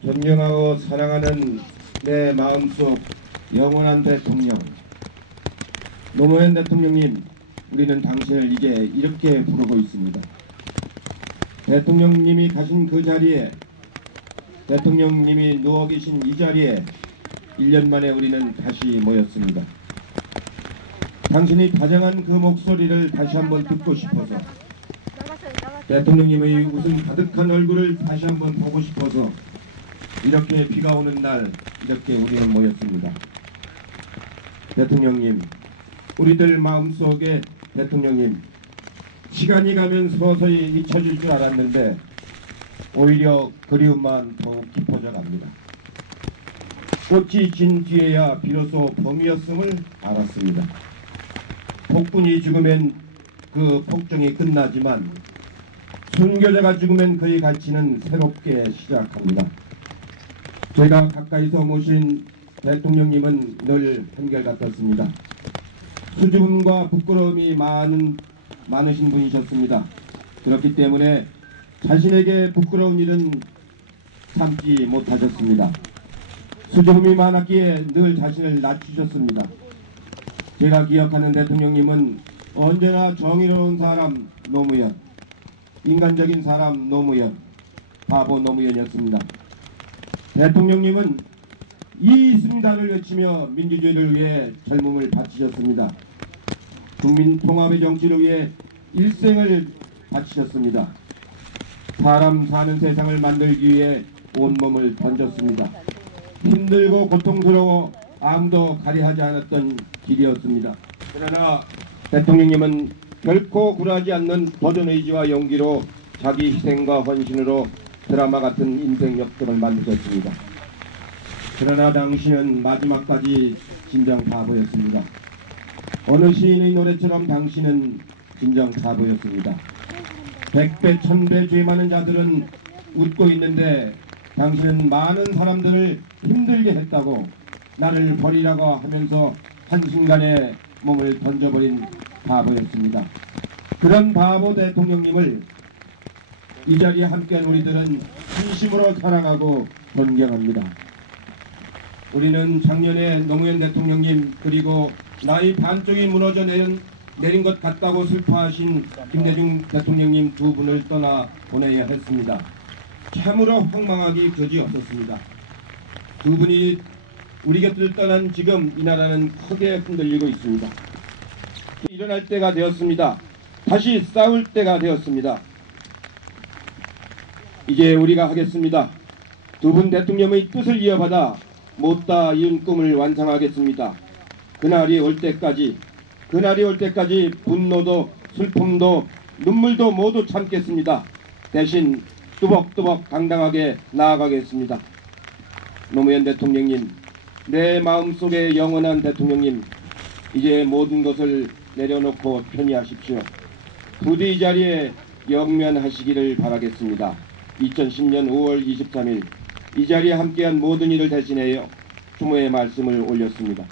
존경하고 사랑하는 내 마음속 영원한 대통령 노무현 대통령님 우리는 당신을 이제 이렇게 부르고 있습니다. 대통령님이 가신 그 자리에 대통령님이 누워 계신 이 자리에 1년 만에 우리는 다시 모였습니다. 당신이 다정한 그 목소리를 다시 한번 듣고 싶어서. 대통령님의 웃음 가득한 얼굴을 다시 한번 보고 싶어서 이렇게 비가 오는 날 이렇게 우리는 모였습니다. 대통령님, 우리들 마음속에 대통령님, 시간이 가면 서서히 잊혀질 줄 알았는데 오히려 그리움만 더욱 깊어져 갑니다. 꽃이 진 뒤에야 비로소 봄이었음을 알았습니다. 폭군이 죽으면 그 폭정이 끝나지만 순교자가 죽으면 그의 가치는 새롭게 시작합니다. 제가 가까이서 모신 대통령님은 늘 한결같았습니다. 수줍음과 부끄러움이 많은 많으신 분이셨습니다. 그렇기 때문에 자신에게 부끄러운 일은 참지 못하셨습니다. 수줍음이 많았기에 늘 자신을 낮추셨습니다. 제가 기억하는 대통령님은 언제나 정의로운 사람 노무현, 인간적인 사람 노무현, 바보 노무현이었습니다. 대통령님은 이 있습니다를 외치며 민주주의를 위해 젊음을 바치셨습니다. 국민 통합의 정치를 위해 일생을 바치셨습니다. 사람 사는 세상을 만들기 위해 온몸을 던졌습니다. 힘들고 고통스러워 아무도 가리하지 않았던 길이었습니다. 그러나 대통령님은 결코 굴하지 않는 도전 의지와 용기로 자기 희생과 헌신으로 드라마 같은 인생 역전을 만드셨습니다. 그러나 당신은 마지막까지 진정 바보였습니다. 어느 시인의 노래처럼 당신은 진정 바보였습니다. 백배 천배 죄 많은 자들은 웃고 있는데 당신은 많은 사람들을 힘들게 했다고 나를 버리라고 하면서 한순간에 몸을 던져버린 바보였습니다. 그런 바보 대통령님을 이 자리에 함께한 우리들은 진심으로 사랑하고 존경합니다. 우리는 작년에 노무현 대통령님 그리고 나이 반쪽이 무너져 내린, 내린 것 같다고 슬퍼하신 김대중 대통령님 두 분을 떠나 보내야 했습니다. 참으로 황망하기 그지없었습니다. 두 분이 우리 곁을 떠난 지금 이 나라는 크게 흔들리고 있습니다. 일어날 때가 되었습니다. 다시 싸울 때가 되었습니다. 이제 우리가 하겠습니다. 두 분 대통령의 뜻을 이어받아 못다 이은 꿈을 완성하겠습니다. 그날이 올 때까지 그날이 올 때까지 분노도 슬픔도 눈물도 모두 참겠습니다. 대신 뚜벅뚜벅 당당하게 나아가겠습니다. 노무현 대통령님, 내 마음속에 영원한 대통령님, 이제 모든 것을 내려놓고 편히 하십시오. 부디 이 자리에 영면하시기를 바라겠습니다. 2010년 5월 23일 이 자리에 함께한 모든 이를 대신하여 추모의 말씀을 올렸습니다.